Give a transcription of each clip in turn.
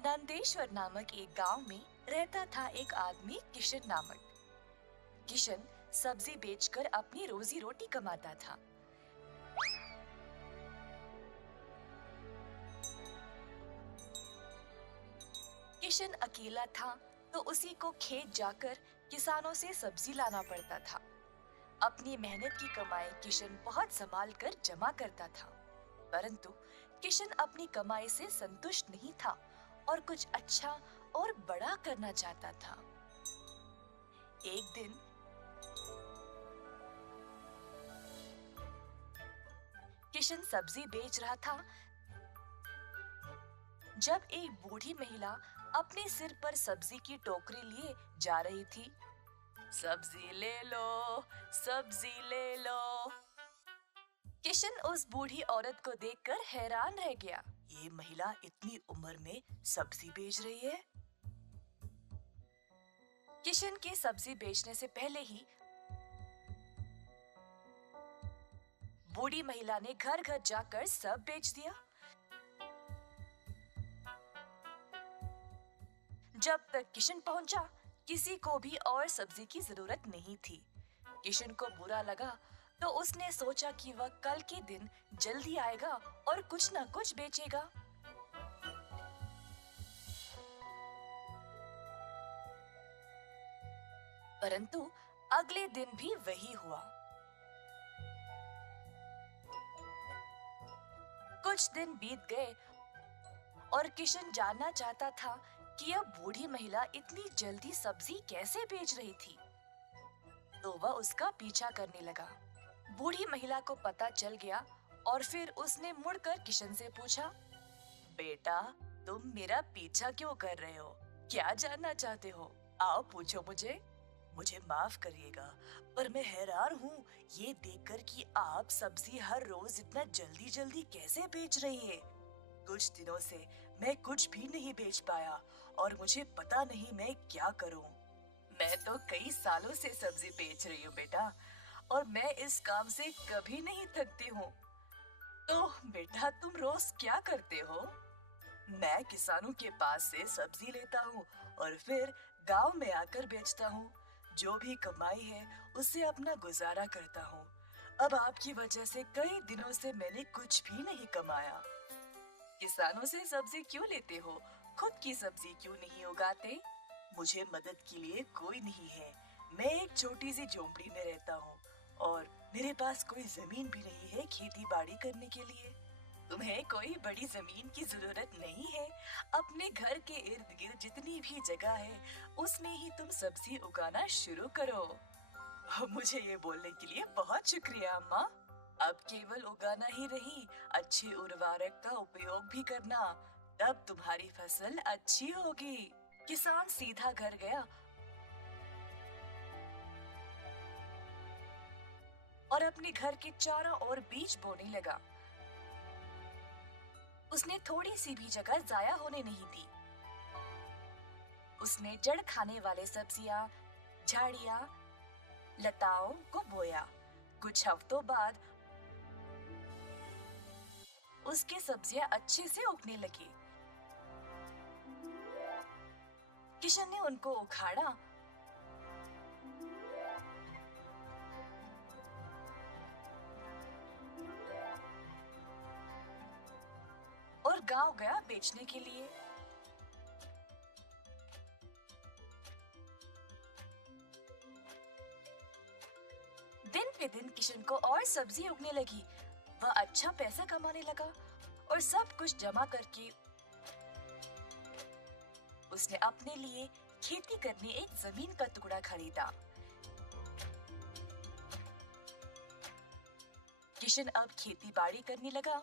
नंदेश्वर नामक एक गांव में रहता था एक आदमी किशन नामक। किशन सब्जी बेचकर अपनी रोजी रोटी कमाता था। किशन अकेला था तो उसी को खेत जाकर किसानों से सब्जी लाना पड़ता था। अपनी मेहनत की कमाई किशन बहुत संभाल कर जमा करता था, परंतु किशन अपनी कमाई से संतुष्ट नहीं था और कुछ अच्छा और बड़ा करना चाहता था। एक दिन किशन सब्जी बेच रहा था जब एक बूढ़ी महिला अपने सिर पर सब्जी की टोकरी लिए जा रही थी। सब्जी ले लो, सब्जी ले लो। किशन उस बूढ़ी औरत को देखकर हैरान रह गया। ये महिला इतनी उम्र में सब्जी बेच रही है। किशन के सब्जी बेचने से पहले ही बूढ़ी महिला ने घर घर जाकर सब बेच दिया। जब तक किशन पहुंचा, किसी को भी और सब्जी की जरूरत नहीं थी। किशन को बुरा लगा तो उसने सोचा कि वह कल के दिन जल्दी आएगा और कुछ न कुछ बेचेगा। परंतु अगले दिन भी वही हुआ। कुछ दिन बीत गए और किशन जानना चाहता था कि यह बूढ़ी महिला इतनी जल्दी सब्जी कैसे बेच रही थी। तो वह उसका पीछा करने लगा। बूढ़ी महिला को पता चल गया और फिर उसने मुड़कर किशन से पूछा, बेटा, तुम मेरा पीछा क्यों कर रहे हो? क्या जानना चाहते हो? आओ पूछो मुझे। मुझे माफ करिएगा, पर मैं हैरान हूँ ये देखकर कि आप सब्जी हर रोज इतना जल्दी जल्दी कैसे बेच रही है। कुछ दिनों से मैं कुछ भी नहीं बेच पाया और मुझे पता नहीं मैं क्या करूँ। मैं तो कई सालों से सब्जी बेच रही हूँ बेटा, और मैं इस काम से कभी नहीं थकती हूँ। तो बेटा, तुम रोज क्या करते हो? मैं किसानों के पास से सब्जी लेता हूँ और फिर गांव में आकर बेचता हूँ। जो भी कमाई है उससे अपना गुजारा करता हूँ। अब आपकी वजह से कई दिनों से मैंने कुछ भी नहीं कमाया। किसानों से सब्जी क्यों लेते हो? खुद की सब्जी क्यों नहीं उगाते? मुझे मदद के लिए कोई नहीं है। मैं एक छोटी सी झोंपड़ी में रहता हूँ और मेरे पास कोई जमीन भी नहीं है खेती बाड़ी करने के लिए। तुम्हें कोई बड़ी जमीन की जरूरत नहीं है। अपने घर के इर्द गिर्द जितनी भी जगह है उसमें ही तुम सब्जी उगाना शुरू करो। मुझे ये बोलने के लिए बहुत शुक्रिया अम्मा। अब केवल उगाना ही नहीं, अच्छे उर्वरक का उपयोग भी करना, तब तुम्हारी फसल अच्छी होगी। किसान सीधा घर गया और अपने घर के चारों ओर बीज बोने लगा। उसने थोड़ी सी भी जगह जाया होने नहीं दी। उसने जड़ खाने वाले सब्जियां, झाड़ियां, लताओं को बोया। कुछ हफ्तों बाद उसकी सब्जियां अच्छे से उगने लगी। किशन ने उनको उखाड़ा और गांव गया बेचने के लिए। दिन पे दिन किशन को और सब्जी उगने लगी। वह अच्छा पैसा कमाने लगा और सब कुछ जमा करके उसने अपने लिए खेती करने एक जमीन का टुकड़ा खरीदा। किशन अब खेती बाड़ी करने लगा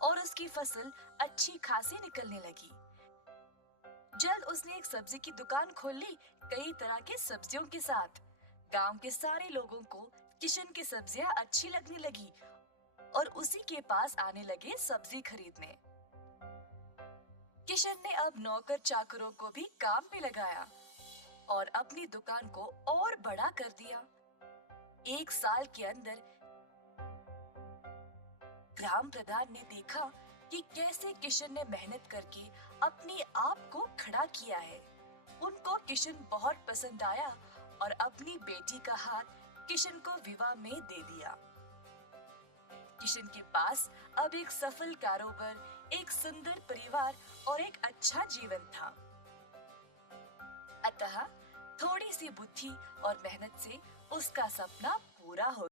और उसकी फसल अच्छी खासी निकलने लगी। जल्द उसने एक सब्जी की दुकान खोल ली, कई तरह के सब्जियों के साथ। गांव के सारे लोगों को किशन की सब्जियां अच्छी लगने लगी और उसी के पास आने लगे सब्जी खरीदने। किशन ने अब नौकर चाकरों को भी काम में लगाया और अपनी दुकान को और बड़ा कर दिया। एक साल के अंदर ग्राम प्रधान ने देखा कि कैसे किशन ने मेहनत करके अपने आप को खड़ा किया है। उनको किशन बहुत पसंद आया और अपनी बेटी का हाथ किशन को विवाह में दे दिया। किशन के पास अब एक सफल कारोबार, एक सुंदर परिवार और एक अच्छा जीवन था। अतः थोड़ी सी बुद्धि और मेहनत से उसका सपना पूरा हो